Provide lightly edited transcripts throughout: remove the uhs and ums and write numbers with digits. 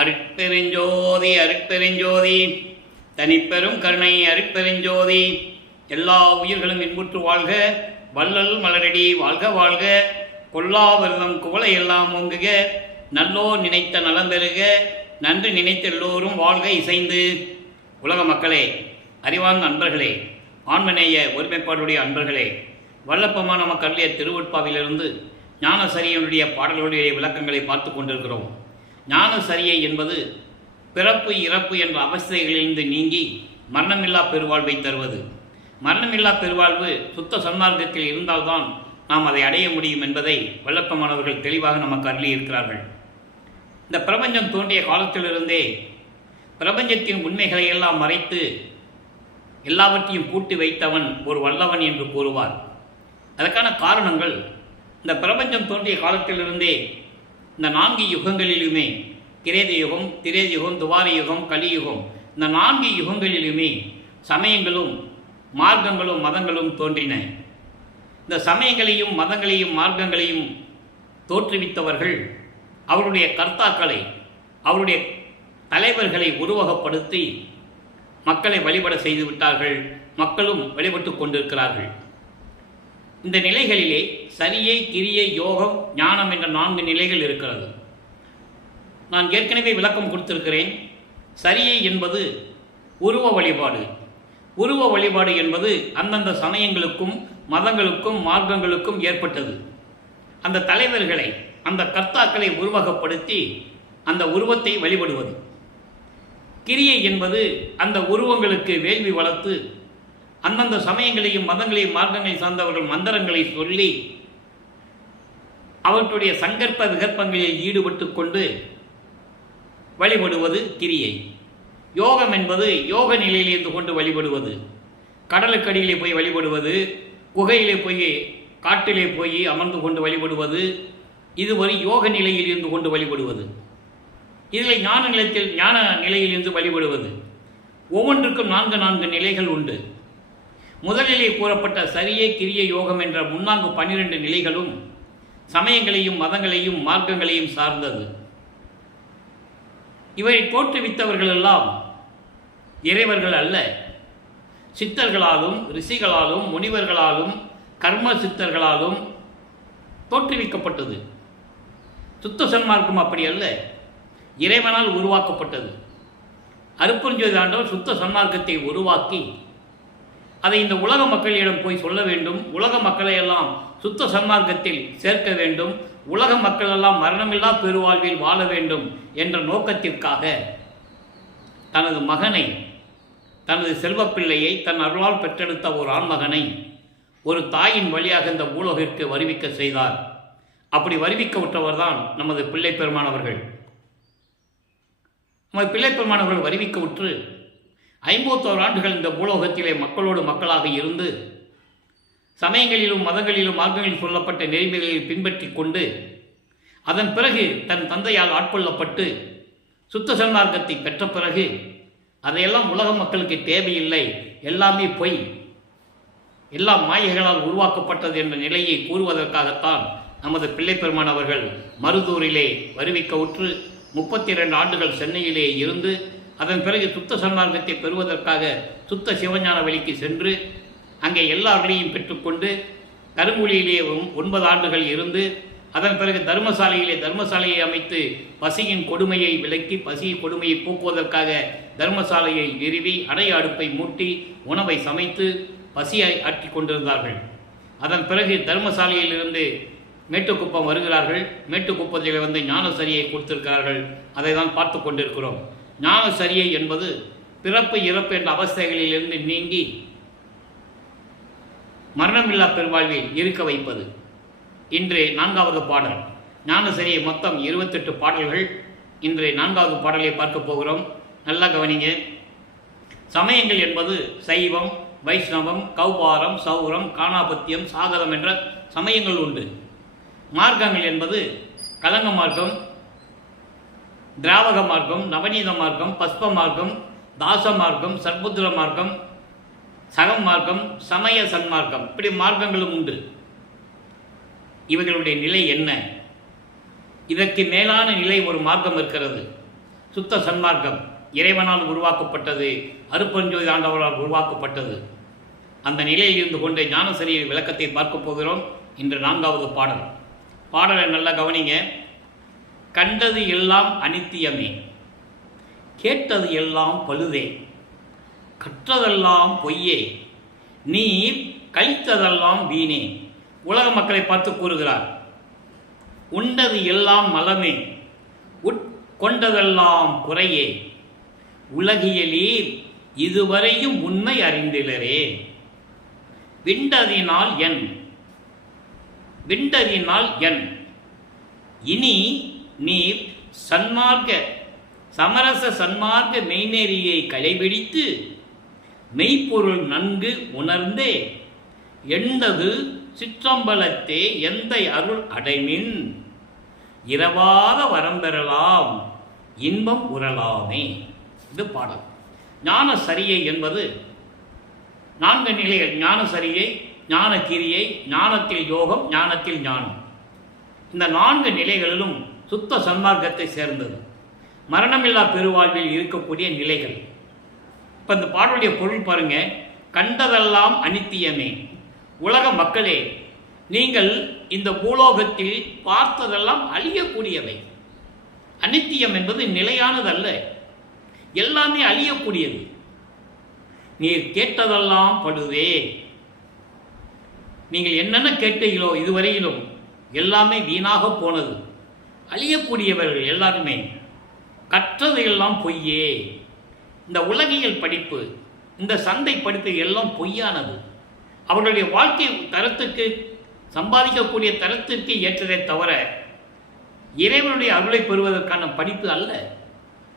அருட்பெருஞ்சோதி அருட்பெருஞ்சோதி தனிப்பெரும் கருணை அருட்பெருஞ்சோதி. எல்லா உயிர்களும் இன்புற்று வாழ்க, வள்ளல் மலரடி வாழ்க வாழ்க, கொல்லாவிரதம் குவளை எல்லாம் ஓங்குக, நல்லோர் நினைத்த நலம் பெறுக, நன்று நினைத்த எல்லோரும் வாழ்க இசைந்து. உலக மக்களே, அறிவார்ந்த அன்பர்களே, ஆன்மநேய ஒருமைப்பாடுடைய அன்பர்களே, வல்லப்பமான நமக்கு அருளிய திருவொட்பாவிலிருந்து ஞானசரியனுடைய பாடல்களுடைய விளக்கங்களை பார்த்து கொண்டிருக்கிறோம். ஞானசரியை என்பது பிறப்பு இறப்பு என்ற அவஸ்தைகளிலிருந்து நீங்கி மரணமில்லா பெருவாழ்வை தருவது. மரணமில்லா பெருவாழ்வு சுத்த சன்மார்க்கத்தில் இருந்தால்தான் நாம் அதை அடைய முடியும் என்பதை வல்லப்பமானவர்கள் தெளிவாக நமக்கு அருளி இருக்கிறார்கள். இந்த பிரபஞ்சம் தோன்றிய காலத்திலிருந்தே பிரபஞ்சத்தின் உண்மைகளை எல்லாம் மறைத்து எல்லாவற்றையும் பூட்டி வைத்தவன் ஒரு வல்லவன் என்று கூறுவார். அதற்கான காரணங்கள், இந்த பிரபஞ்சம் தோன்றிய காலத்திலிருந்தே இந்த 4 யுகங்களிலுமே, கிரேத யுகம், திரேத யுகம், துவார யுகம், கலியுகம், இந்த 4 யுகங்களிலுமே சமயங்களும் மார்க்கங்களும் மதங்களும் தோன்றின. இந்த சமயங்களையும் மதங்களையும் மார்க்கங்களையும் தோற்றுவித்தவர்கள் அவருடைய கர்த்தாக்களை, அவருடைய தலைவர்களை உருவகப்படுத்தி மக்களை வழிபட செய்து விட்டார்கள். மக்களும் வழிபட்டு கொண்டிருக்கிறார்கள். இந்த நிலைகளிலே சரியை, கிரியை, யோகம், ஞானம் என்ற 4 நிலைகள் இருக்கிறது. நான் ஏற்கனவே விளக்கம் கொடுத்திருக்கிறேன். சரியை என்பது உருவ வழிபாடு. உருவ வழிபாடு என்பது அந்தந்த சமயங்களுக்கும் மதங்களுக்கும் மார்க்கங்களுக்கும் ஏற்பட்டது. அந்த தலைவர்களை, அந்த கர்த்தாக்களை உருவகப்படுத்தி அந்த உருவத்தை வழிபடுவது. கிரியை என்பது அந்த உருவங்களுக்கு வேள்வி வளர்த்து அந்தந்த சமயங்களையும் மதங்களையும் மார்க்கங்களையும் சார்ந்தவர்கள் மந்திரங்களை சொல்லி அவற்றுடைய சங்கற்ப விகற்பங்களில் ஈடுபட்டு கொண்டு வழிபடுவது கிரியை. யோகம் என்பது யோக நிலையில் இருந்து கொண்டு வழிபடுவது. கடலுக்கடியிலே போய் வழிபடுவது, குகையிலே போய் காட்டிலே போய் அமர்ந்து கொண்டு வழிபடுவது, இதுவரை யோக நிலையில் இருந்து கொண்டு வழிபடுவது. இதில் ஞான நிலையில் இருந்து வழிபடுவது. ஒவ்வொன்றுக்கும் 4 நிலைகள் உண்டு. முதலிலே கூறப்பட்ட சரியை, கிரியை, யோகம் என்ற 12 நிலைகளும் சமயங்களையும் மதங்களையும் மார்க்கங்களையும் சார்ந்தது. இவரை தோற்றுவித்தவர்கள் எல்லாம் இறைவர்கள் அல்ல. சித்தர்களாலும் ரிஷிகளாலும் முனிவர்களாலும் கர்ம சித்தர்களாலும் தோற்றுவிக்கப்பட்டது. சுத்த சன்மார்க்கம் அப்படி அல்ல, இறைவனால் உருவாக்கப்பட்டது. அருட்பெருஞ்சோதி ஆண்டவர் சுத்த சன்மார்க்கத்தை உருவாக்கி அதை இந்த உலக மக்களிடம் போய் சொல்ல வேண்டும். உலக மக்களை எல்லாம் சுத்த சன்மார்க்கத்தில் சேர்க்க வேண்டும். உலக மக்கள் எல்லாம் மரணமில்லா பெருவாழ்வில் வாழ வேண்டும் என்ற நோக்கத்திற்காக தனது மகனை, தனது செல்வப்பிள்ளையை, தன் அருளால் பெற்றெடுத்த ஒரு ஆண்மகனை ஒரு தாயின் வழியாக இந்த பூலோகிற்கு வருவிக்க செய்தார். அப்படி வருவிக்க விட்டவர் தான் நமது பிள்ளை பெருமானவர்கள். நமது பிள்ளை பெருமானவர்கள் வருவிக்க விட்டு 51 ஆண்டுகள் இந்த பூலோகத்திலே மக்களோடு மக்களாக இருந்து சமயங்களிலும் மதங்களிலும் மார்க்கங்களில் சொல்லப்பட்ட நெறிமுறைகளை பின்பற்றி கொண்டு அதன் பிறகு தன் தந்தையால் ஆட்கொள்ளப்பட்டு சுத்த சன்மார்க்கத்தை பெற்ற பிறகு அதையெல்லாம் உலக மக்களுக்கு தேவையில்லை, எல்லாமே பொய், எல்லாம் மாயைகளால் உருவாக்கப்பட்டது என்ற நிலையை கூறுவதற்காகத்தான் நமது பிள்ளை பெருமான் அவர்கள் மருதூரிலே வருவிக்க உற்று 32 ஆண்டுகள் சென்னையிலே இருந்து அதன் பிறகு சுத்த சன்மார்க்கத்தை பெறுவதற்காக சுத்த சிவஞான வழிக்கு சென்று அங்கே எல்லார்களையும் பெற்றுக்கொண்டு கருங்குழியிலே 9 ஆண்டுகள் இருந்து அதன் பிறகு தர்மசாலையை அமைத்து பசியின் கொடுமையை விலக்கி பசி கொடுமையை போக்குவதற்காக தர்மசாலையை நிறுவி அடைய அடுப்பை மூட்டி உணவை சமைத்து பசியை ஆற்றி கொண்டிருந்தார்கள். அதன் பிறகு தர்மசாலையிலிருந்து மேட்டுக்குப்பம் வருகிறார்கள். மேட்டுக்குப்பத்தில் வந்து ஞானசரியை கொடுத்திருக்கிறார்கள். அதை தான் பார்த்து கொண்டிருக்கிறோம். ஞானசரியை என்பது பிறப்பு இறப்பு என்ற அவஸ்தைகளிலிருந்து நீங்கி மரணமில்லா பெருவாழ்வில் இருக்க வைப்பது. இன்று 4வது பாடல். ஞானசரியை மொத்தம் 28 பாடல்கள். இன்று 4வது பாடலை பார்க்க போகிறோம். நல்லா கவனிங்க. சமயங்கள் என்பது சைவம், வைஷ்ணவம், கௌபாரம், சௌரம், காணாபத்தியம், சாகரம் என்ற சமயங்கள் உண்டு. மார்க்கங்கள் என்பது கலங்க மார்க்கம், திராவக மார்க்கம், நவநீத மார்க்கம், பஸ்ப மார்க்கம், தாச மார்க்கம், சர்புத்திர மார்க்கம், சகம் மார்க்கம், சமய சன்மார்க்கம், இப்படி மார்க்கங்களும் உண்டு. இவர்களுடைய நிலை என்ன? இதற்கு மேலான நிலை ஒரு மார்க்கம் இருக்கிறது. சுத்த சன்மார்க்கம் இறைவனால் உருவாக்கப்பட்டது, அருட்பெருஞ்சோதி ஆண்டவரால் உருவாக்கப்பட்டது. அந்த நிலையில் இருந்து கொண்டு ஞானசரிய விளக்கத்தை பார்க்க போகிறோம். இன்று 4வது பாடலை நல்லா கவனிங்க. கண்டது எல்லாம் அனித்தியமே, கேட்டது எல்லாம் பழுதே, கற்றதெல்லாம் பொய்யே, நீர் கழித்ததெல்லாம் வீணே. உலக மக்களை பார்த்து கூறுகிறார். உண்டது எல்லாம் மலமே, உட்கொண்டதெல்லாம் குறையே, உலகியலீர் இதுவரையும் உண்மை அறிந்திலரே. விண்டதினால் என் இனி நீர் சமரச சன்மார்க்க மெய்நெறியை கடைபிடித்து மெய்ப்பொருள் நன்கு உணர்ந்தே எண்டது சிற்றம்பலத்தே எந்த அருள் அடைமின் இரவாத வரம்பெறலாம் இன்பம் உறலாமே. இது பாடல். ஞான சரியை என்பது 4 நிலைகள். ஞான சரியை, ஞான கிரியை, ஞானத்தில் யோகம், ஞானத்தில் ஞானம். இந்த 4 நிலைகளிலும் சுத்த சன்மார்க்கத்தை சேர்ந்தது. மரணமில்லா பெருவாழ்வில் இருக்கக்கூடிய நிலைகள். இப்போ இந்த பாடலுடைய பொருள் பாருங்க. கண்டதெல்லாம் அனித்தியமே. உலக மக்களே, நீங்கள் இந்த பூலோகத்தில் பார்த்ததெல்லாம் அழியக்கூடியவை. அனித்தியம் என்பது நிலையானதல்ல, எல்லாமே அழியக்கூடியது. நீர் கேட்டதெல்லாம் பழுதே. நீங்கள் என்னென்ன கேட்டீங்களோ இதுவரையிலும் எல்லாமே வீணாக போனது, அழியக்கூடியவர்கள் எல்லாருமே. கற்றது எல்லாம் பொய்யே. இந்த உலகியல் படிப்பு, இந்த சந்தை படிப்பு எல்லாம் பொய்யானது. அவர்களுடைய வாழ்க்கை தரத்துக்கு, சம்பாதிக்கக்கூடிய தரத்திற்கு ஏற்றதை தவிர இறைவனுடைய அருளை பெறுவதற்கான படிப்பு அல்ல.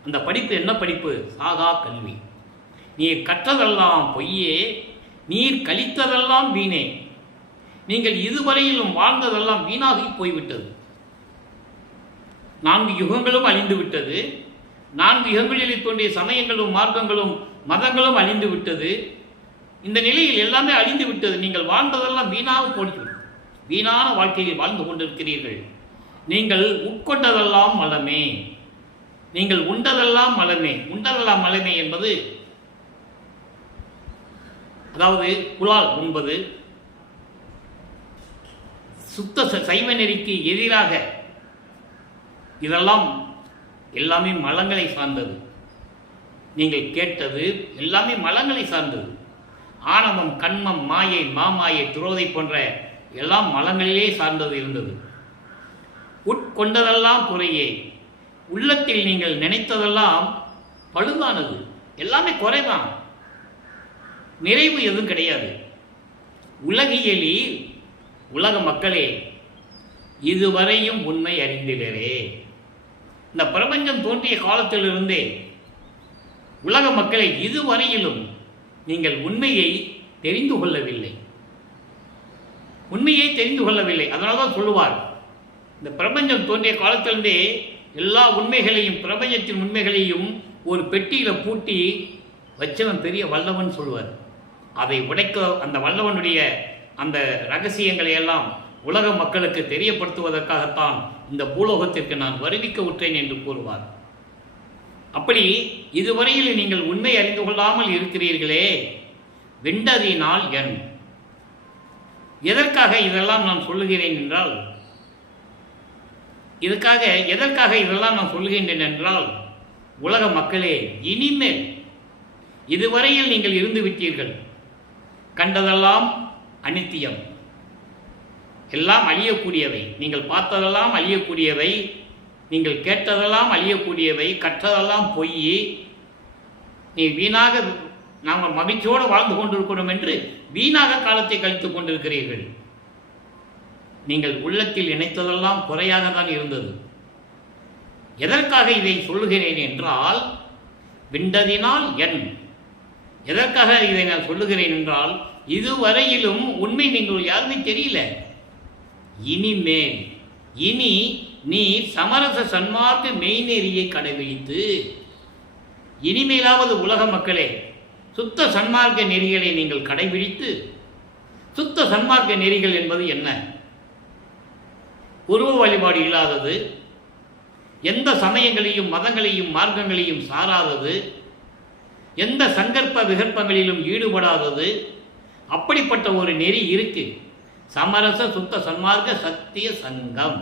அந்த படிப்பு என்ன படிப்பு? சாகா கல்வி. நீர் கற்றதெல்லாம் பொய்யே, நீர் கழித்ததெல்லாம் வீணே. நீங்கள் இதுவரையிலும் வாழ்ந்ததெல்லாம் வீணாகி போய்விட்டது. 4 யுகங்களும் அழிந்து விட்டது. 4 யுகங்களில் தோன்றிய சமயங்களும் மார்க்கங்களும் மதங்களும் அழிந்து விட்டது. இந்த நிலையில் எல்லாமே அழிந்து விட்டது. நீங்கள் வாழ்ந்ததெல்லாம் வீணாக போய்விட்டது. வீணான வாழ்க்கையில் வாழ்ந்து கொண்டிருக்கிறீர்கள். நீங்கள் உட்கொண்டதெல்லாம் மலமே, நீங்கள் உண்டதெல்லாம் மலமே. உண்டதெல்லாம் மலமே என்பது அதாவது புலால் உண்பது, சுத்த சைவ நெறிக்கு எதிராக, இதெல்லாம் எல்லாமே மலங்களை சார்ந்தது. நீங்கள் கேட்டது எல்லாமே மலங்களை சார்ந்தது. ஆணவம், கண்மம், மாயை, மாமாயை, துரோதை போன்ற எல்லாம் மலங்களிலே சார்ந்தது இருந்தது. உட்கொண்டதெல்லாம் குறையே. உள்ளத்தில் நீங்கள் நினைத்ததெல்லாம் பழுதானது. எல்லாமே குறைதான், நிறைவு எதுவும் கிடையாது. உலகியலில் உலக மக்களே, இதுவரையும் உண்மை அறிந்திலரே. இந்த பிரபஞ்சம் தோன்றிய காலத்திலிருந்தே உலக மக்களை இதுவரையிலும் நீங்கள் உண்மையை தெரிந்து கொள்ளவில்லை. உண்மையை தெரிந்து கொள்ளவில்லை. அதனால்தான் சொல்லுவார், இந்த பிரபஞ்சம் தோன்றிய காலத்திலிருந்தே எல்லா உண்மைகளையும், பிரபஞ்சத்தின் உண்மைகளையும் ஒரு பெட்டியில் பூட்டி வச்சவன் பெரிய வல்லவன் சொல்லுவார். அதை உடைக்க அந்த வல்லவனுடைய அந்த ரகசியங்களை எல்லாம் உலக மக்களுக்கு தெரியப்படுத்துவதற்காகத்தான் இந்த பூலோகத்திற்கு நான் வருவிக்க உற்றேன் என்று கூறுவார். அப்படி இதுவரையில் நீங்கள் உண்மை அறிந்து கொள்ளாமல் இருக்கிறீர்களே, விண்டதினால் எதற்காக இதெல்லாம் நான் சொல்லுகிறேன் என்றால், எதற்காக இதெல்லாம் நான் சொல்லுகின்றேன் என்றால், உலக மக்களே, இனிமேல் இதுவரையில் நீங்கள் இருந்து விட்டீர்கள். கண்டதெல்லாம் அனித்தியம், எல்லாம் அழியக்கூடியவை. நீங்கள் பார்த்ததெல்லாம் அழியக்கூடியவை, நீங்கள் கேட்டதெல்லாம் அழியக்கூடியவை, கற்றதெல்லாம் பொய். நீ வீணாக நாங்கள் மகிழ்ச்சியோடு வாழ்ந்து கொண்டிருக்கிறோம் என்று வீணாக காலத்தை கழித்துக் கொண்டிருக்கிறீர்கள். நீங்கள் உள்ளத்தில் நினைத்ததெல்லாம் குறையாக தான் இருந்தது. எதற்காக இதை சொல்லுகிறேன் என்றால், விண்டதினால் எதற்காக இதை நான் சொல்லுகிறேன் என்றால், இதுவரையிலும் உண்மை நீங்கள் யாருமே தெரியல. இனி நீ சமரச சன்மார்க்க மெய்நெறியை கடைபிடித்து, இனிமேலாவது உலக மக்களே சுத்த சன்மார்க்க நெறிகளை நீங்கள் கடைபிடித்து. சுத்த சன்மார்க்க நெறிகள் என்பது என்ன? உருவ வழிபாடு இல்லாதது, எந்த சமயங்களையும் மதங்களையும் மார்க்கங்களையும் சாராதது, எந்த சங்கற்ப விகற்பங்களிலும் ஈடுபடாதது, அப்படிப்பட்ட ஒரு நெறி இருக்கு. சமரச சுத்த சன்மார்க்க சத்திய சங்கம்.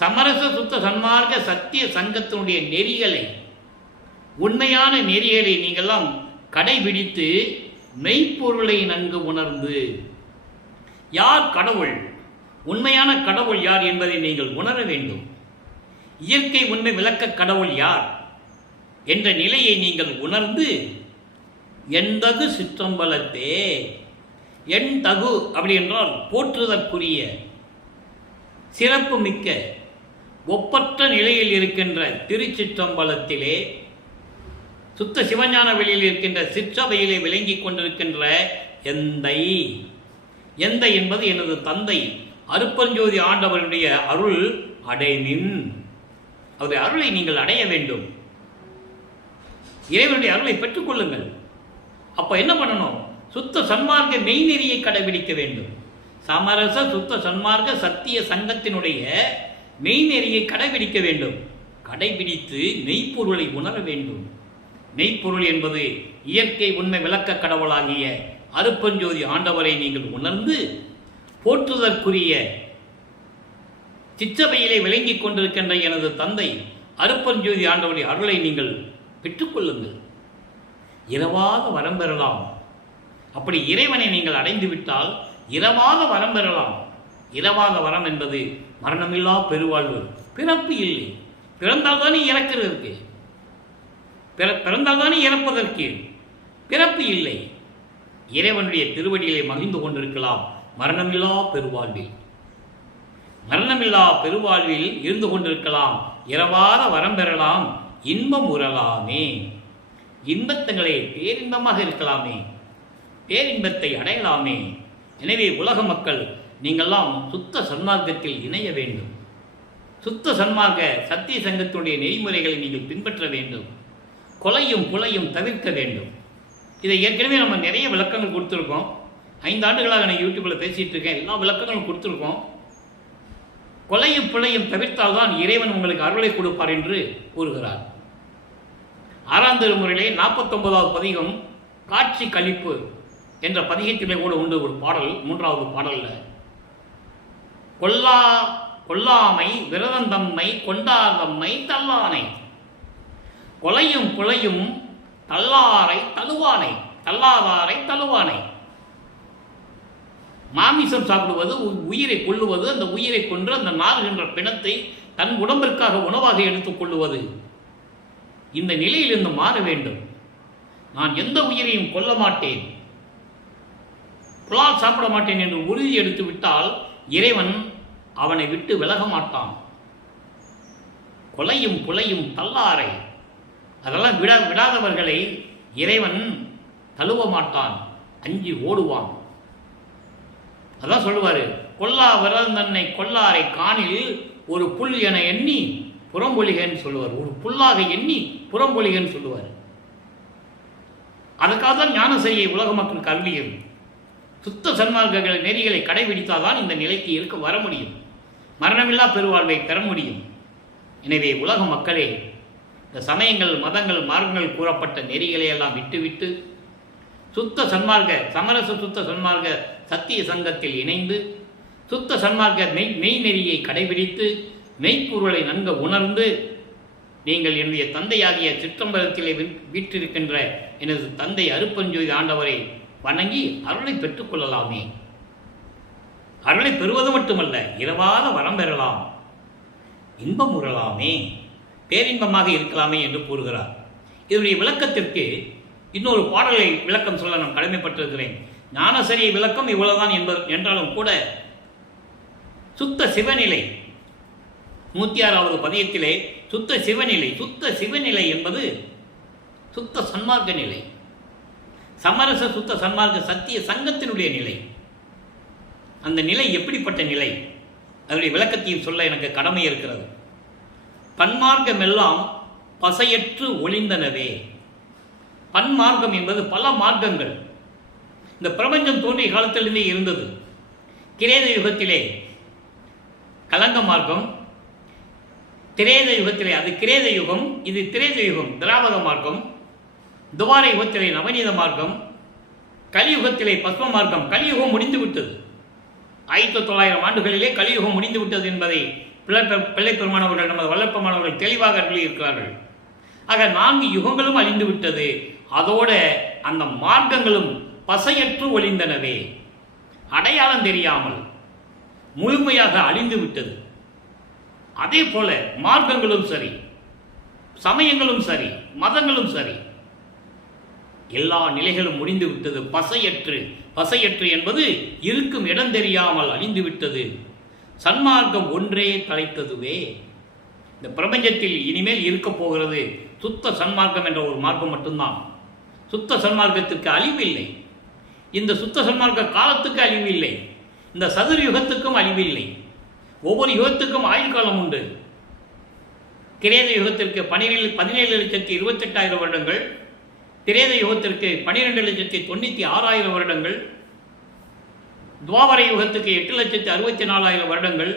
சமரச சுத்த சன்மார்க்க சத்திய சங்கத்தினுடைய நெறிகளை, உண்மையான நெறிகளை நீங்கள்லாம் கடைபிடித்து மெய்ப்பொருளை நன்கு உணர்ந்து, யார் கடவுள், உண்மையான கடவுள் யார் என்பதை நீங்கள் உணர வேண்டும். இயற்கை உண்மை விளக்க கடவுள் யார் என்ற நிலையை நீங்கள் உணர்ந்து, எந்தகு சிற்றம்பலத்தே, என் தகு அப்படி என்றால் போற்றுதற்குரிய, சிறப்பு மிக்க, ஒப்பற்ற நிலையில் இருக்கின்ற திருச்சிற்றம்பலத்திலே, சுத்த சிவஞான வெளியில் இருக்கின்ற சிற்றவையிலே விளங்கிக் கொண்டிருக்கின்ற எந்தை, எந்தை என்பது எனது தந்தை அருப்பஞ்சோதி ஆண்டவருடைய அருள் அடைமின். அவருடைய அருளை நீங்கள் அடைய வேண்டும். இறைவனுடைய அருளை பெற்றுக்கொள்ளுங்கள். அப்போ என்ன பண்ணணும்? சுத்த சன்மார்க்க மெய்நெறியை கடைபிடிக்க வேண்டும். சமரச சுத்த சன்மார்க்க சத்திய சங்கத்தினுடைய மெய்நெறியை கடைபிடிக்க வேண்டும். கடைபிடித்து மெய்ப்பொருளை உணர வேண்டும். மெய்ப்பொருள் என்பது இயற்கை உண்மை விளக்க கடவுளாகிய அருப்பஞ்சோதி ஆண்டவரை நீங்கள் உணர்ந்து போற்றுதற்குரிய, சிற்றவையிலே விளங்கிக் கொண்டிருக்கின்ற எனது தந்தை அருப்பஞ்சோதி ஆண்டவருடைய அருளை நீங்கள் பெற்றுக்கொள்ளுங்கள். இரவாத வரம் பெறலாம். அப்படி இறைவனை நீங்கள் அடைந்து விட்டால் இரவாத வரம் பெறலாம். இரவாத வரம் என்பது மரணமில்லா பெருவாழ்வு. பிறப்பு இல்லை. பிறந்தால்தானே இறக்கிறதுக்கு, பிறந்தால்தானே இறப்பதற்கு. பிறப்பு இல்லை. இறைவனுடைய திருவடிகளை மகிழ்ந்து கொண்டிருக்கலாம். மரணமில்லா பெருவாழ்வில், மரணமில்லா பெருவாழ்வில் இருந்து கொண்டிருக்கலாம். இரவாத வரம் பெறலாம். இன்பம் உறலாமே. இன்பத்தங்களே பேரின்பமாக இருக்கலாமே. பேரின்பத்தை அடையலாமே. எனவே உலக மக்கள் நீங்கள்லாம் சுத்த சன்மார்க்கத்தில் இணைய வேண்டும். சுத்த சன்மார்க்க சத்திய சங்கத்தினுடைய நெறிமுறைகளை நீங்கள் பின்பற்ற வேண்டும். கொலையும் புலையும் தவிர்க்க வேண்டும். இதை ஏற்கனவே நம்ம நிறைய விளக்கங்கள் கொடுத்துருக்கோம். 5 ஆண்டுகளாக நான் யூடியூப்பில் பேசிகிட்டு இருக்கேன். எல்லா விளக்கங்களும் கொடுத்துருக்கோம். கொலையும் பிழையும் தவிர்த்தால்தான் இறைவன் உங்களுக்கு அருளை கொடுப்பார் என்று கூறுகிறார். 6ஆம் திருமுறையிலே 49வது பதிகம் காட்சி கழிப்பு என்ற பதிகத்திலே கூட உண்டு ஒரு பாடல். 3வது பாடல்ல கொல்லாமை விரதந்தம்மை கொண்டார்தம்மை தல்லானை, கொலையும் புழையும் தல்லாரை தழுவானை, தள்ளாதாரை தழுவானை. மாமிசம் சாப்பிடுவது, உயிரை கொள்ளுவது, அந்த உயிரை கொன்று அந்த நாறுகின்ற பிணத்தை தன் உடம்பிற்காக உணவாக எடுத்துக் கொள்ளுவது, இந்த நிலையிலிருந்து மாற வேண்டும். நான் எந்த உயிரையும் கொல்ல மாட்டேன், புலால் சாப்பிட மாட்டேன் என்று உறுதி எடுத்து விட்டால் இறைவன் அவனை விட்டு விலக மாட்டான். கொலையும் புலையும் தள்ளாரை, அதெல்லாம் விடாதவர்களை இறைவன் தழுவ மாட்டான், அஞ்சி ஓடுவான். அதான் சொல்லுவார், கொல்லா விரதன்னை கொல்லாரை காணில் ஒரு புல் என எண்ணி புறம்பொழிகன்னு சொல்லுவார். ஒரு புல்லாக எண்ணி புறம்பொழிகன்னு சொல்லுவார். அதுக்காக தான் ஞானசரியை உலக மக்களுக்கு அருளியது. சுத்த சன்மார்க்கங்கள் நெறிகளை கடைபிடித்தால்தான் இந்த நிலைக்கு இருக்க வர முடியும், மரணமில்லா பெருவாழ்வை பெற முடியும். எனவே உலக மக்களே, இந்த சமயங்கள் மதங்கள் மார்க்கங்கள் கூறப்பட்ட நெறிகளை எல்லாம் விட்டுவிட்டு சுத்த சன்மார்க்க சமரச சுத்த சன்மார்க்க சத்திய சங்கத்தில் இணைந்து சுத்த சன்மார்க்க மெய் நெறியை கடைபிடித்து மெய்ப்பொருளை நன்கு உணர்ந்து நீங்கள் என்னுடைய தந்தையாகிய சிற்றம்பலத்திலே வீற்றிருக்கின்ற எனது தந்தை அருப்பஞ்சோதி ஆண்டவரை வணங்கி அருளை பெற்றுக்கொள்ளலாமே. அருளை பெறுவது மட்டுமல்ல, இரவாத வரம் பெறலாம், இன்பம் உறலாமே, பேரின்பமாக இருக்கலாமே என்று கூறுகிறார். இதனுடைய விளக்கத்திற்கு இன்னொரு பாடலை விளக்கம் சொல்ல நான் கடமைப்பட்டிருக்கிறேன். ஞானசரிய விளக்கம் இவ்வளவுதான் என்றாலும் கூட சுத்த சிவநிலை 106வது பதியத்திலே சுத்த சிவநிலை, சுத்த சிவநிலை என்பது சுத்த சன்மார்க்க நிலை, சமரச சுத்த சன்மார்க்க சத்திய சங்கத்தினுடைய நிலை. அந்த நிலை எப்படிப்பட்ட நிலை, அதனுடைய விளக்கத்தையும் சொல்ல எனக்கு கடமை இருக்கிறது. பன்மார்க்கம் எல்லாம் பசையற்று ஒளிந்தனவே. பன்மார்க்கம் என்பது பல மார்க்கங்கள். இந்த பிரபஞ்சம் தோன்றிய காலத்திலிருந்தே இருந்தது. கிரேத யுகத்திலே கலங்க மார்க்கம், திரேத யுகத்திலே அது கிரேத யுகம், இது திரேத யுகம் திராவக மார்க்கம், துவார யுகத்திலே நவநீத மார்க்கம், கலியுகத்திலே பஸ்ம மார்க்கம். கலியுகம் முடிந்து விட்டது. 1900 ஆண்டுகளிலே கலியுகம் முடிந்து விட்டது என்பதை பிள்ளை பெருமானவர்கள் நமது வல்லற்பமானவர்கள் தெளிவாக இருக்கிறார்கள். ஆக 4 யுகங்களும் அழிந்து விட்டது. அதோட அந்த மார்க்கங்களும் பசையற்று ஒளிந்தனவே, அடையாளம் தெரியாமல் முழுமையாக அழிந்து விட்டது. அதே போல மார்க்கங்களும் சரி, சமயங்களும் சரி, மதங்களும் சரி, எல்லா நிலைகளும் முடிந்து விட்டது. பசையற்று என்பது இருக்கும் இடம் தெரியாமல் அழிந்து விட்டது. சன்மார்க்கம் ஒன்றே தலைத்ததுவே. இந்த பிரபஞ்சத்தில் இனிமேல் இருக்க போகிறது சுத்த சன்மார்க்கம் என்ற ஒரு மார்க்கம் மட்டும்தான். சுத்த சன்மார்க்கத்திற்கு அழிவில்லை. இந்த சுத்த சன்மார்க்க காலத்துக்கு அழிவில்லை. இந்த சதுர யுகத்துக்கும் அழிவில்லை. ஒவ்வொரு யுகத்துக்கும் ஆயுள் காலம் உண்டு. கிரேத யுகத்திற்கு 17,28,000 வருடங்கள், திரேத யுகத்திற்கு 12,96,000 வருடங்கள், துவாபர யுகத்துக்கு 8,64,000 வருடங்கள்,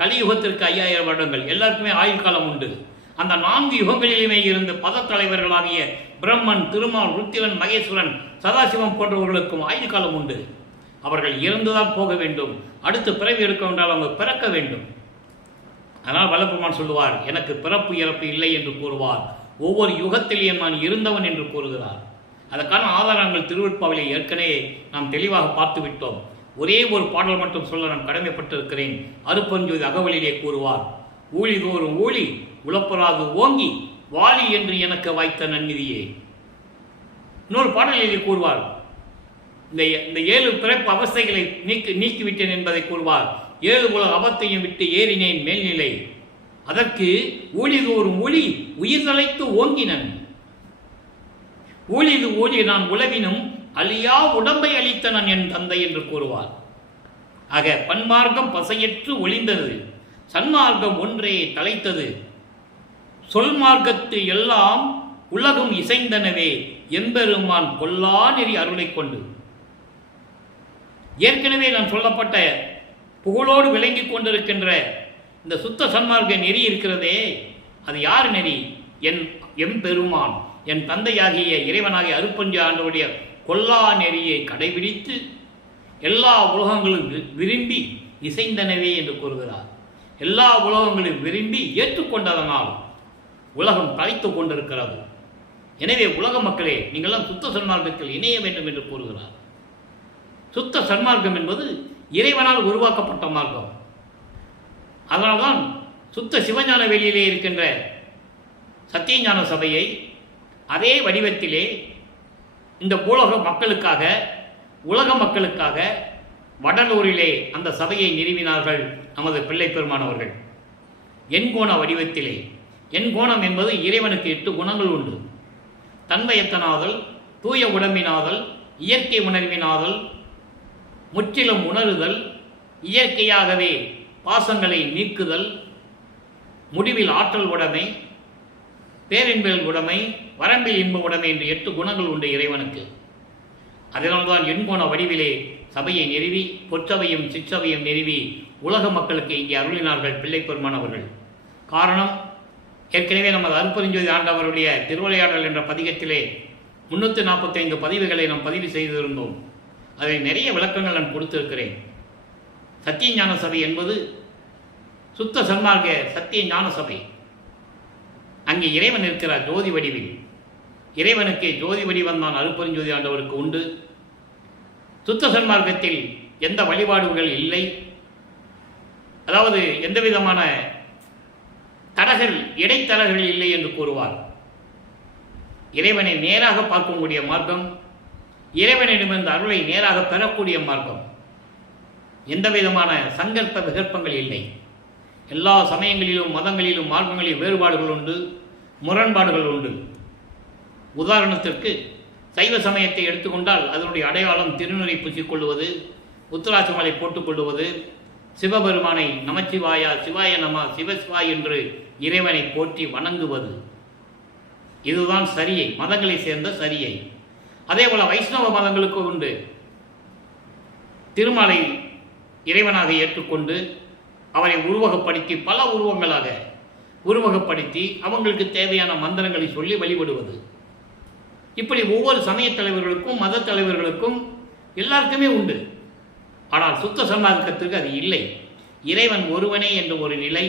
கலியுகத்திற்கு 5,000 வருடங்கள். எல்லாருக்குமே ஆயுள் காலம் உண்டு. அந்த 4 யுகங்களிலுமே இருந்து பத தலைவர்களாகிய பிரம்மன், திருமால், ருத்திரன், மகேஸ்வரன், சதாசிவம் போன்றவர்களுக்கும் ஆயுள் காலம் உண்டு. அவர்கள் இறந்துதான் போக வேண்டும். அடுத்து பிறவி எடுக்க என்றால் அவங்க பிறக்க வேண்டும். அதனால் வல்லபெருமான் சொல்லுவார், எனக்கு பிறப்பு இறப்பு இல்லை என்று கூறுவார். ஒவ்வொரு யுகத்திலேயும் நான் இருந்தவன் என்று கூறுகிறார். அதற்கான ஆதாரங்கள் திருவெட்பாவிலே ஏற்கனவே நாம் தெளிவாக பார்த்து விட்டோம். ஒரே ஒரு பாடல் மட்டும் சொல்ல நான் கடமைப்பட்டிருக்கிறேன். அருப்பஞ்சோதி அகவலிலே கூறுவார், ஊழிதோறும் ஊழி உழப்பராது ஓங்கி வாலி என்று எனக்கு வாய்த்த நன்னிதியே. இன்னொரு பாடலிலே கூறுவார், இந்த 7 பிறப்பு அவஸ்தைகளை நீக்கிவிட்டேன் என்பதை கூறுவார். 7 உலக அவத்தையும் விட்டு ஏறினேன் மேல்நிலை, அதற்கு ஊழிதோறும் ஊழி உயிர் தலைத்து ஓங்கினன். ஊழிது ஊழி நான் உளவினும் அழியா உடம்பை அளித்தனன் என் தந்தை என்று கூறுவார். ஆக பன்மார்க்கம் பசையற்று ஒளிந்தது, சன்மார்க்கம் ஒன்றே தலைத்தது. சொல் மார்க்கத்து எல்லாம் உலகம் இசைந்தனவே, எம்பெருமான் கொல்லா நெறி அருளை கொண்டு. ஏற்கனவே நான் சொல்லப்பட்ட புகழோடு விளங்கி கொண்டிருக்கின்ற இந்த சுத்த சன்மார்க்க நெறி இருக்கிறதே, அது யார் நெறி? எம் பெருமான், என் தந்தையாகிய இறைவனாகிய அருப்பஞ்ச ஆண்டவருடைய கொல்லா நெறியை கடைபிடித்து எல்லா உலகங்களும் விரும்பி இசைந்தனவே என்று கூறுகிறார். எல்லா உலகங்களும் விரும்பி ஏற்றுக்கொண்டதனால் உலகம் தலைத்து கொண்டிருக்கிறது. எனவே உலக மக்களே, நீங்கள்லாம் சுத்த சன்மார்க்கத்தில் இணைய வேண்டும் என்று கூறுகிறார். சுத்த சன்மார்க்கம் என்பது இறைவனால் உருவாக்கப்பட்ட மார்க்கம். அதனால்தான் சுத்த சிவஞான வெளியிலே இருக்கின்ற சத்தியஞான சபையை அதே வடிவத்திலே இந்த பூலோக மக்களுக்காக, உலக மக்களுக்காக வடலூரிலே அந்த சபையை நிறுவினார்கள் நமது பிள்ளை பெருமானவர்கள். எண்கோண வடிவத்திலே. எண்கோணம் என்பது இறைவனுக்கு 8 குணங்கள் உண்டு. தன்மையத்தனாதல், தூய உடம்பினாதல், இயற்கை உணர்வினாதல், முற்றிலும் உணருதல், இயற்கையாகவே பாசங்களை நீக்குதல், முடிவில் ஆற்றல் உடைமை, பேரின்பில் உடைமை, வரம்பில் இன்ப உடைமை என்று 8 குணங்கள் உண்டு இறைவனுக்கு. அதனால்தான் எண்கோண வடிவிலே சபையை நிறுவி பொற்றவையும் சிற்றவையும் நிறுவி உலக மக்களுக்கு இங்கே அருளினார்கள் பிள்ளை பெருமானவர்கள். காரணம், ஏற்கனவே நமது அருப்பெருஞ்சோதி ஆண்டவருடைய திருவிளையாடல் என்ற பதிகத்திலே 345 பதிவுகளை நாம் பதிவு செய்திருந்தோம். அதில் நிறைய விளக்கங்கள் நான் கொடுத்திருக்கிறேன். சத்திய ஞான சபை என்பது சுத்த சன்மார்க்க சத்திய ஞான சபை. அங்கே இறைவன் இருக்கிறார் ஜோதி வடிவில். இறைவனுக்கு ஜோதி வடிவம் தான் அருப்பெருஞ்சோதி ஆண்டவருக்கு உண்டு. சுத்த சன்மார்க்கத்தில் எந்த வழிபாடுகள் இல்லை. அதாவது எந்த விதமான தடகள், இடைத்தடகள் இல்லை என்று கூறுவார். இறைவனை நேராக பார்க்கக்கூடிய மார்க்கம், இறைவனிடமிருந்து அருளை நேராக பெறக்கூடிய மார்க்கம். எந்த விதமான சங்கல்ப விகற்பங்கள் இல்லை. எல்லா சமயங்களிலும் மதங்களிலும் மார்க்கங்களில் வேறுபாடுகள் உண்டு, முரண்பாடுகள் உண்டு. உதாரணத்திற்கு சைவ சமயத்தை எடுத்துக்கொண்டால் அதனுடைய அடையாளம் திருநீரை பூசிக்கொள்வது, உத்தராட்சமலை போட்டுக்கொள்வது, சிவபெருமானை நமச்சிவாயா, சிவாய நம, சிவசிவாய் என்று இறைவனை போற்றி வணங்குவது. இதுதான் சரியை, மதங்களை சேர்ந்த சரியை. அதே போல வைஷ்ணவ மதங்களுக்கு உண்டு. திருமாலை இறைவனாக ஏற்றுக்கொண்டு அவரை உருவகப்படுத்தி பல உருவங்களாக உருவகப்படுத்தி அவங்களுக்கு தேவையான மந்திரங்களை சொல்லி வழிபடுவது. இப்படி ஒவ்வொரு சமய தலைவர்களுக்கும் மத தலைவர்களுக்கும் எல்லாருக்குமே உண்டு. ஆனால் சுத்த சன்மார்க்கத்திற்கு அது இல்லை. இறைவன் ஒருவனே என்ற ஒரு நிலை.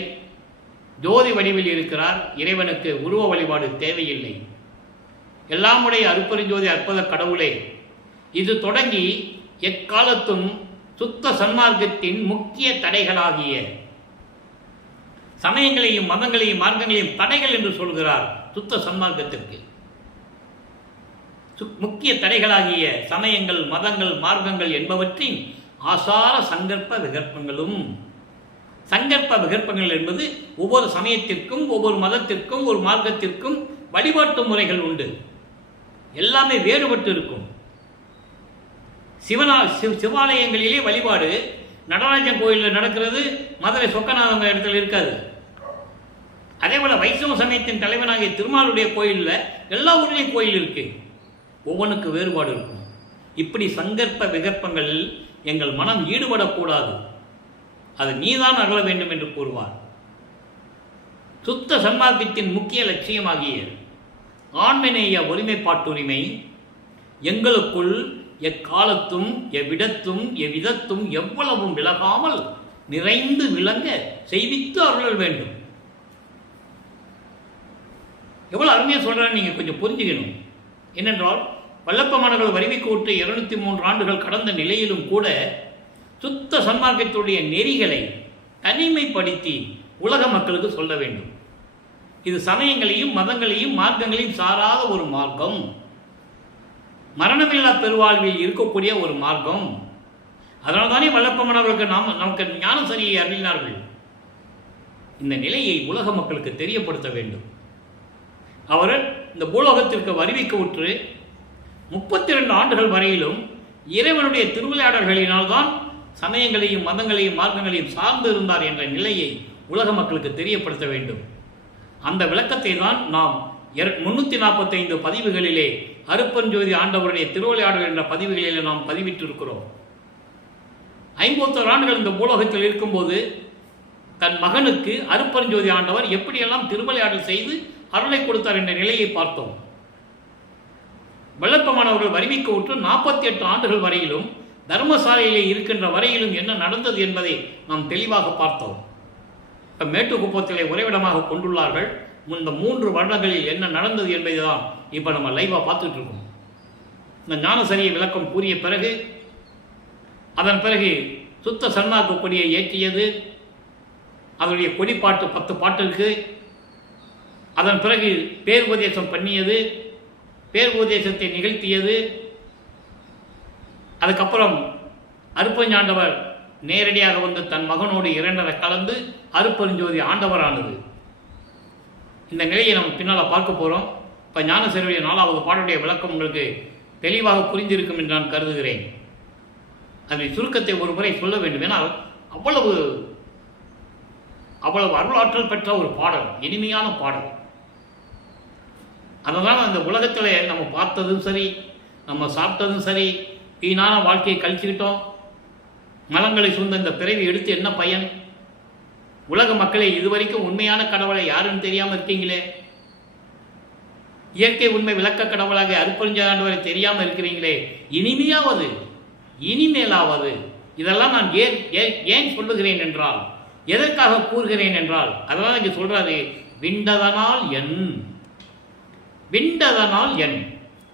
ஜோதி வடிவில் இருக்கிறார். இறைவனுக்கு உருவ வழிபாடு தேவையில்லை. எல்லாமுடைய அருப்பெருஞ்சோதி அற்புத கடவுளே, இது தொடங்கி எக்காலத்தும் சுத்த சன்மார்க்கத்தின் முக்கிய தடைகளாகிய சமயங்களையும் மதங்களையும் மார்க்கங்களையும் தடைகள் என்று சொல்கிறார். சுத்த சன்மார்க்கத்திற்கு முக்கிய தடைகளாகிய சமயங்கள் மதங்கள் மார்க்கங்கள் என்பவற்றின் ஆசார சங்கற்ப விகற்பங்களும். சங்கற்ப விகற்பங்கள் என்பது ஒவ்வொரு சமயத்திற்கும் ஒவ்வொரு மதத்திற்கும் ஒரு மார்க்கத்திற்கும் வழிபாட்டு முறைகள் உண்டு. எல்லாமே வேறுபட்டு இருக்கும். சிவாலயங்களிலே வழிபாடு நடராஜன் கோயிலில் நடக்கிறது, மதுரை சொக்கநாதங்க இடத்துல இருக்காது. அதே போல வைஷ்ணவ சமயத்தின் தலைவனாகிய திருமாலுடைய கோயிலில் எல்லா ஊர்லேயும் கோயில் இருக்கு. ஒவ்வொன்றுக்கு வேறுபாடு இருக்கும். இப்படி சங்கற்ப விகற்பங்களில் எங்கள் மனம் ஈடுபடக்கூடாது. அது நீதான் அகல வேண்டும் என்று கூறுவார். சுத்த சன்மார்க்கத்தின் முக்கிய லட்சியமாகிய ஆண்மநேய ஒருமைப்பாட்டுரிமை எங்களுக்குள் எக்காலத்தும் எவ்விடத்தும் எவ்விதத்தும் எவ்வளவும் விலகாமல் நிறைந்து விளங்க செய்வித்து அருளல் வேண்டும். எவ்வளவு அருமையாக சொல்றான்னு நீங்க கொஞ்சம் புரிஞ்சுக்கணும். ஏனென்றால் வல்லப்ப மாணவர்கள் வரிமைக்கு உற்று 203 ஆண்டுகள் கடந்த நிலையிலும் கூட சுத்த சன்மார்க்கத்துடைய நெறிகளை தனிமைப்படுத்தி உலக மக்களுக்கு சொல்ல வேண்டும். இது சமயங்களையும் மதங்களையும் மார்க்கங்களையும் சாராத ஒரு மார்க்கம், மரணமில்லா பெருவாழ்வில் இருக்கக்கூடிய ஒரு மார்க்கம். அதனால் தானே வல்லப்ப மாணவர்களுக்கு நமக்கு ஞானசரியை அருளினார்கள். இந்த நிலையை உலக மக்களுக்கு தெரியப்படுத்த வேண்டும். அவர் இந்த பூலோகத்திற்கு வருவிக்க உற்று 32 ஆண்டுகள் வரையிலும் இறைவனுடைய திருவிளையாடல்களினால் தான் சமயங்களையும் மதங்களையும் மார்க்கங்களையும் சார்ந்து இருந்தார் என்ற நிலையை உலக மக்களுக்கு தெரியப்படுத்த வேண்டும். அந்த விளக்கத்தை தான் நாம் 345 பதிவுகளிலே அருப்பெருஞ்சோதி ஆண்டவருடைய திருவிளையாடல் என்ற பதிவுகளிலே நாம் பதிவிட்டிருக்கிறோம். 51 ஆண்டுகள் இந்த பூலோகத்தில் இருக்கும்போது தன் மகனுக்கு அருப்பெருஞ்சோதி ஆண்டவர் எப்படியெல்லாம் திருவிளையாடல் செய்து அருளை கொடுத்தார் என்ற நிலையை பார்த்தோம். வல்லப்பமானவர்கள் வரிமைக்கு உற்று 48 ஆண்டுகள் வரையிலும் தர்மசாலையிலே இருக்கின்ற வரையிலும் என்ன நடந்தது என்பதை நாம் தெளிவாக பார்த்தோம். இப்போ மேட்டுக்குப்பத்திலே உறைவிடமாக கொண்டுள்ளார்கள். இந்த 3 வருடங்களில் என்ன நடந்தது என்பதை தான் இப்போ நம்ம லைவாக பார்த்துட்டு இருக்கோம். இந்த ஞானசரியை விளக்கம் கூறிய பிறகு அதன் பிறகு சுத்த சன்மார்க்க கொடியை ஏற்றியது, அதனுடைய கொடிப்பாட்டு 10 பாட்டுக்கு, அதன் பிறகு பேருபதேசம் பண்ணியது, பேருபதேசத்தை நிகழ்த்தியது. அதுக்கப்புறம் அருப்பெருஞ்சாண்டவர் நேரடியாக வந்து தன் மகனோடு 2.5 கலந்து அருப்பெருஞ்சோதி ஆண்டவரானது. இந்த நிலையை நம்ம பின்னால் பார்க்க போகிறோம். இப்போ ஞானசரியுடைய 4வது பாடலுடைய விளக்கம் உங்களுக்கு தெளிவாக புரிந்திருக்கும் என்று நான் கருதுகிறேன். அதனுடைய சுருக்கத்தை ஒரு முறை சொல்ல வேண்டும். ஏன்னால் அவ்வளவு அருளாற்றல் பெற்ற ஒரு பாடல், இனிமையான பாடல். அதனால் அந்த உலகத்தில் நம்ம பார்த்ததும் சரி, நம்ம சாப்பிட்டதும் சரி, வீணான வாழ்க்கையை கழிச்சுக்கிட்டோம். மலங்களை சூழ்ந்த இந்த பிறவி எடுத்து என்ன பயன்? உலக மக்களே, இதுவரைக்கும் உண்மையான கடவுளை யாருன்னு தெரியாமல் இருக்கீங்களே, இயற்கை உண்மை விளக்க கடவுளாக அருப்பெருஞ்சாண்டவரை தெரியாமல் இருக்கிறீங்களே, இனிமேலாவது இதெல்லாம் நான் ஏன் சொல்லுகிறேன் என்றால், எதற்காக கூறுகிறேன் என்றால், அதனால் இங்கே சொல்றாரு, விண்டதனால் என்.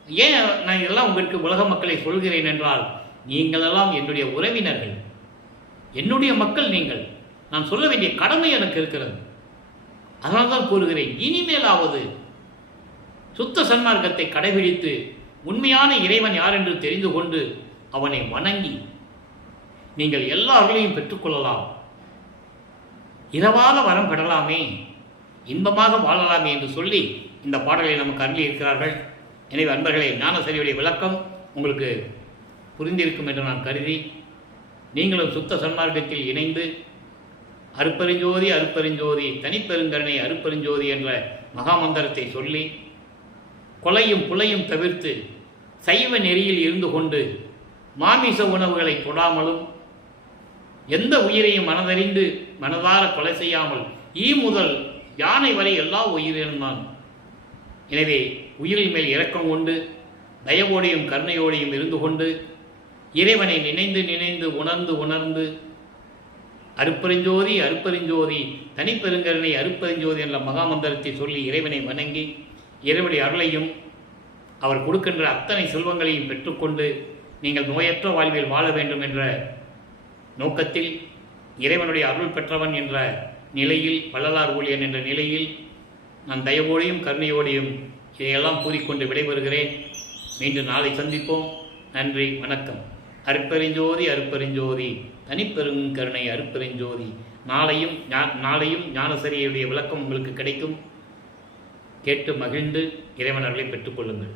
ஏன் நான் இதெல்லாம் உங்களுக்கு உலக மக்களை சொல்கிறேன் என்றால், நீங்களெல்லாம் என்னுடைய உறவினர்கள், என்னுடைய மக்கள் நீங்கள். நான் சொல்ல வேண்டிய கடமை எனக்கு இருக்கிறது. அதனால தான் கூறுகிறேன், இனிமேலாவது சுத்த சன்மார்க்கத்தை கடைபிடித்து உண்மையான இறைவன் யார் என்று தெரிந்து கொண்டு அவனை வணங்கி நீங்கள் எல்லா அருளையும் பெற்றுக்கொள்ளலாம், இரவாத வரம் பெறலாமே, இன்பமாக வாழலாமே என்று சொல்லி இந்த பாடலை நமக்கு அருளி இருக்கிறார்கள். எனவே அன்பர்களே, ஞானசரியுடைய விளக்கம் உங்களுக்கு புரிந்திருக்கும் என்று நான் கருதி, நீங்களும் சுத்த சன்மார்க்கத்தில் இணைந்து அருப்பெருஞ்சோதி அருப்பெருஞ்சோதி தனிப்பெருங்கருணை அருப்பெருஞ்சோதி என்ற மகாமந்திரத்தை சொல்லி, கொலையும் புலையும் தவிர்த்து சைவ நெறியில் இருந்து கொண்டு மாமிச உணவுகளை தொடாமலும், எந்த உயிரையும் மனதறிந்து மனதார கொலை செய்யாமல் ஈ முதல் யானை வரை எல்லா உயிரினும் தான். எனவே உயிரின் மேல் இரக்கம் கொண்டு தயவோடையும் கருணையோடையும் இருந்து கொண்டு இறைவனை நினைந்து நினைந்து உணர்ந்து உணர்ந்து அருப்பெருஞ்சோதி அருப்பெருஞ்சோதி தனிப்பெருங்கருணை அருப்பெருஞ்சோதி என்ற மகாமந்திரத்தை சொல்லி இறைவனை வணங்கி இறைவனுடைய அருளையும் அவர் கொடுக்கின்ற அத்தனை செல்வங்களையும் பெற்றுக்கொண்டு நீங்கள் நோயற்ற வாழ்வில் வாழ வேண்டும் என்ற நோக்கத்தில் இறைவனுடைய அருள் பெற்றவன் என்ற நிலையில் வள்ளலார் ஊழியன் என்ற நிலையில் நான் தயவோடையும் கருணையோடையும் இதையெல்லாம் கூறிக்கொண்டு விடைபெறுகிறேன். மீண்டும் நாளை சந்திப்போம். நன்றி, வணக்கம். அருப்பெருஞ்சோதி அருப்பெருஞ்சோதி தனிப்பெருங்கருணை அருப்பெருஞ்சோதி. நாளையும் ஞானசரியுடைய விளக்கம் உங்களுக்கு கிடைக்கும். கேட்டு மகிழ்ந்து இறைவன் அருளை பெற்றுக்கொள்ளுங்கள்.